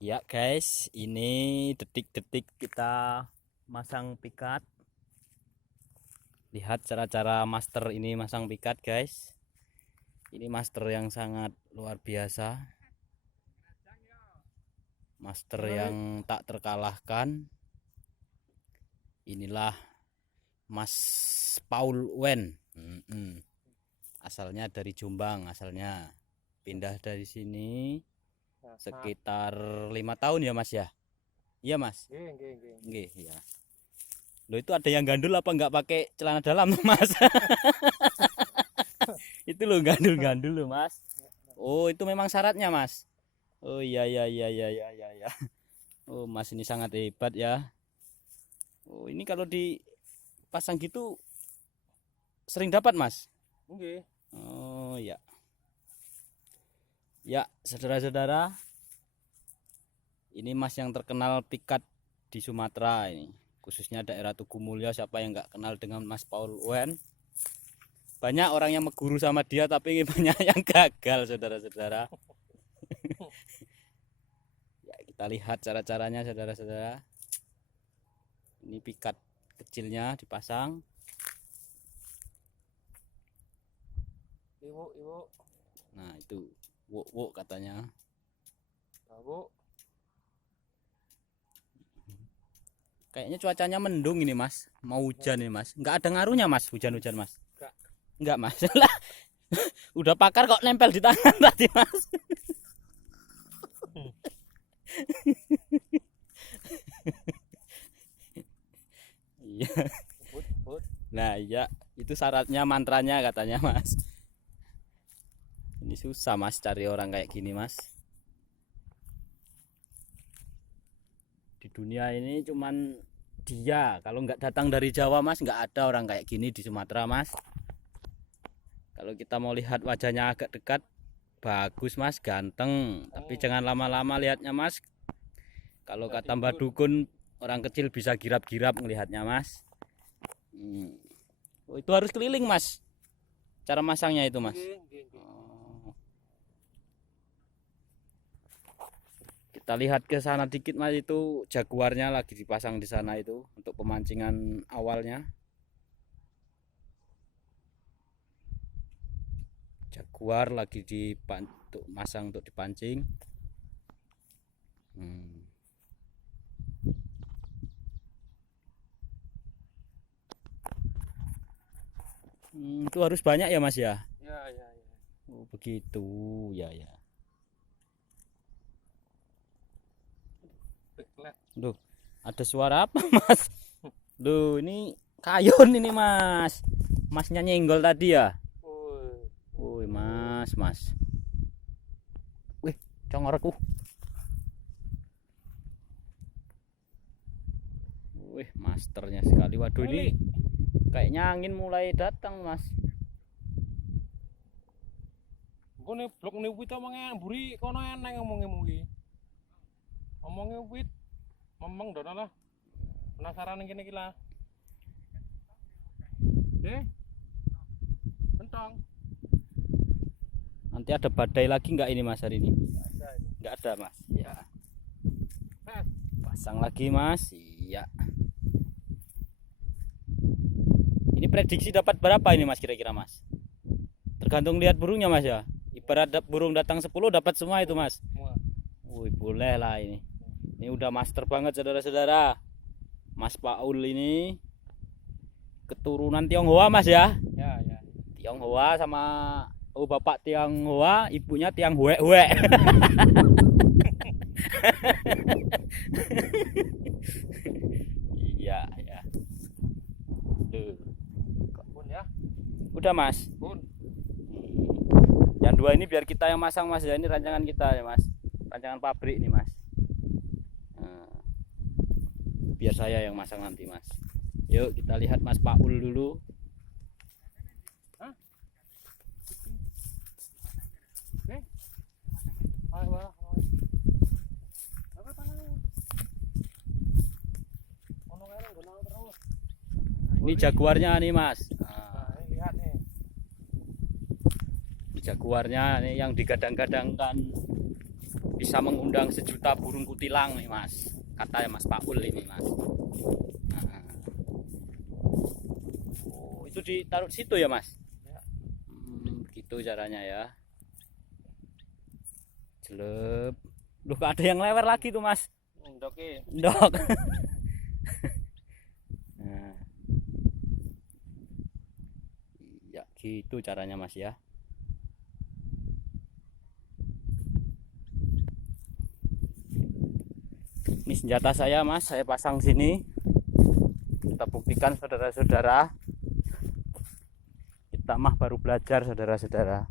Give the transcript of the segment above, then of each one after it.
Ya guys, ini detik-detik kita masang pikat. Lihat cara-cara master ini masang pikat guys. Ini master yang sangat luar biasa. Master yang tak terkalahkan. Inilah Mas Paul Wen. Asalnya dari Jombang, asalnya pindah dari sini sekitar 5 tahun ya Mas ya. Iya Mas. Nggih, ya. Loh itu ada yang gandul apa nggak pakai celana dalam Mas? Itu loh gandul-gandul loh Mas. Oh itu memang syaratnya Mas. Oh iya iya iya iya iya iya. Ya. Oh Mas ini sangat hebat ya. Oh ini kalau dipasang gitu sering dapat Mas? Nggih. Oh ya. Ya saudara-saudara, ini Mas yang terkenal pikat di Sumatera ini, khususnya daerah Tugu Mulyo. Siapa yang nggak kenal dengan Mas Paul Wen? Banyak orang yang meguru sama dia, tapi banyak yang gagal, saudara-saudara. Ya, kita lihat cara-caranya, saudara-saudara. Ini pikat kecilnya dipasang. Ibu. Nah, itu wuk katanya. Bu. Kayaknya cuacanya mendung ini, Mas. Mau hujan ini, Mas. Nggak ada ngaruhnya, Mas, hujan-hujan, Mas. Enggak, Mas. Udah pakar kok nempel di tangan tadi, Mas. Iya. Nah, iya, itu syaratnya mantranya katanya, Mas. Ini susah, Mas, cari orang kayak gini, Mas. Di dunia ini cuman dia. Kalau nggak datang dari Jawa, Mas, nggak ada orang kayak gini di Sumatera, Mas. Kalau kita mau lihat wajahnya agak dekat, bagus Mas, ganteng. Tapi jangan lama-lama lihatnya Mas. Kalau kata Mbak Dukun, orang kecil bisa girap-girap melihatnya Mas. Oh, itu harus keliling Mas. Cara masangnya itu Mas. Oh. Kita lihat ke sana dikit Mas, itu jaguarnya lagi dipasang di sana itu untuk pemancingan awalnya. Jaguar lagi masang untuk dipancing. Itu harus banyak ya Mas ya? Ya. Oh, begitu ya ya. Duh, ada suara apa Mas? Duh, ini kayon ini Mas. Masnya nyenggol tadi ya? Woi Mas. Wih, congorku. Wih, masternya sekali. Waduh ini kayaknya angin mulai datang Mas. Gue blok nih wit omongnya buri kono eneng ngomongnya mungkin. Omongnya wit, memang dona lah. Penasaran yang kini lah. Kentang. Nanti ada badai lagi nggak ini Mas hari ini? Nggak ada Mas. Ya. Pasang lagi Mas. Iya. Ini prediksi dapat berapa ini Mas kira-kira Mas? Tergantung lihat burungnya Mas ya. Ibarat burung datang 10 dapat semua itu Mas. Wih, boleh lah ini. Ini udah master banget saudara-saudara. Mas Paul ini keturunan Tionghoa Mas ya. Ya. Tionghoa sama bapak Tionghoa, ibunya Tiang Hue. Iya ya. Tuh. Bun ya. Udah Mas. Bun. Yang dua ini biar kita yang masang Mas ya. Ini rancangan kita ya Mas. Rancangan pabrik nih Mas. Biar saya yang masang nanti Mas. Yuk kita lihat Mas Paul dulu. Ini jaguarnya nih Mas. Ini lihat nih. Ini jaguarnya nih yang digadang-gadangkan bisa mengundang sejuta burung kutilang nih mas, kata Mas Paul ini mas. Nah. Oh, itu ditaruh situ ya mas? Ya. Begitu caranya ya. Jelep. Loh, kok ada yang lewer lagi tuh mas? Ndoke. Dok. Nah. Ya gitu caranya mas ya. Ini senjata saya mas, saya pasang sini. Kita buktikan saudara-saudara. Kita mah baru belajar saudara-saudara.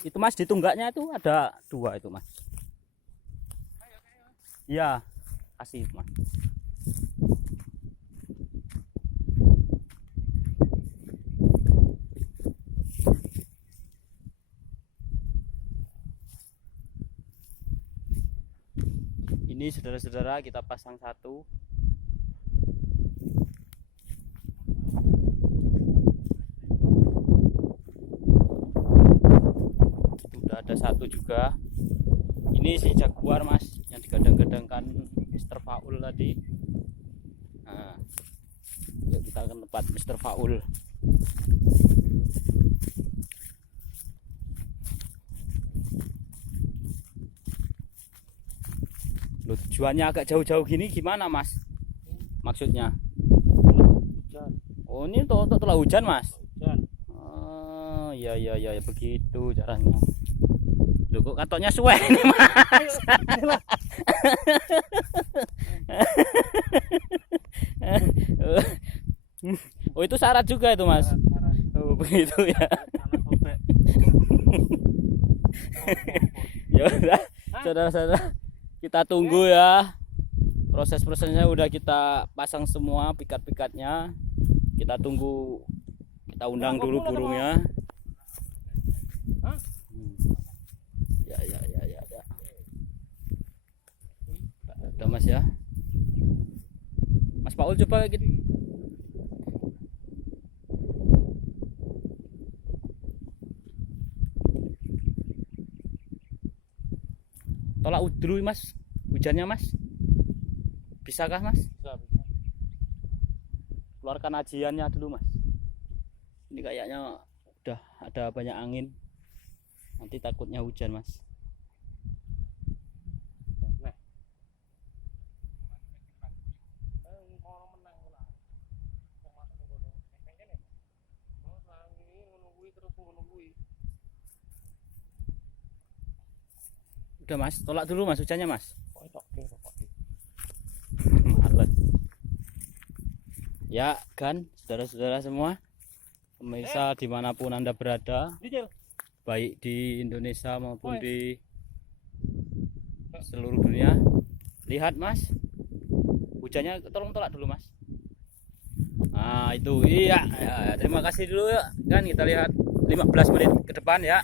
Itu mas di tunggaknya itu ada 2 itu mas. Iya, kasih mas. Ini saudara-saudara kita pasang 1. Sudah ada 1 juga. Ini si jaguar mas, yang digadang-gadangkan Mr. Faul tadi. Nah, yuk kita ke tempat Mr. Faul. Loh, tujuannya agak jauh-jauh gini gimana mas? Maksudnya? Hujan. Oh ini untuk telah hujan mas? Hujan. Oh iya begitu caranya. Loh kok katoknya suwe ini mas? Oh itu syarat juga itu mas? Oh begitu ya. Ya udah saudara-saudara, kita tunggu ya. Proses-prosesnya udah kita pasang semua pikat-pikatnya. Kita tunggu, kita undang dulu burungnya. Ya. Ada mas ya. Mas Paul coba gitu. Tolak dulu mas, hujannya mas. Bisakah mas? Bisa. Keluarkan ajiannya dulu mas. Ini kayaknya udah ada banyak angin. Nanti takutnya hujan mas. Udah mas, tolak dulu mas hujannya mas. Males. Ya kan, saudara-saudara semua, pemirsa dimanapun anda berada, baik di Indonesia maupun di seluruh dunia, lihat mas, hujannya tolong tolak dulu mas. Nah itu iya ya, terima kasih dulu ya kan, kita lihat 15 menit ke depan ya.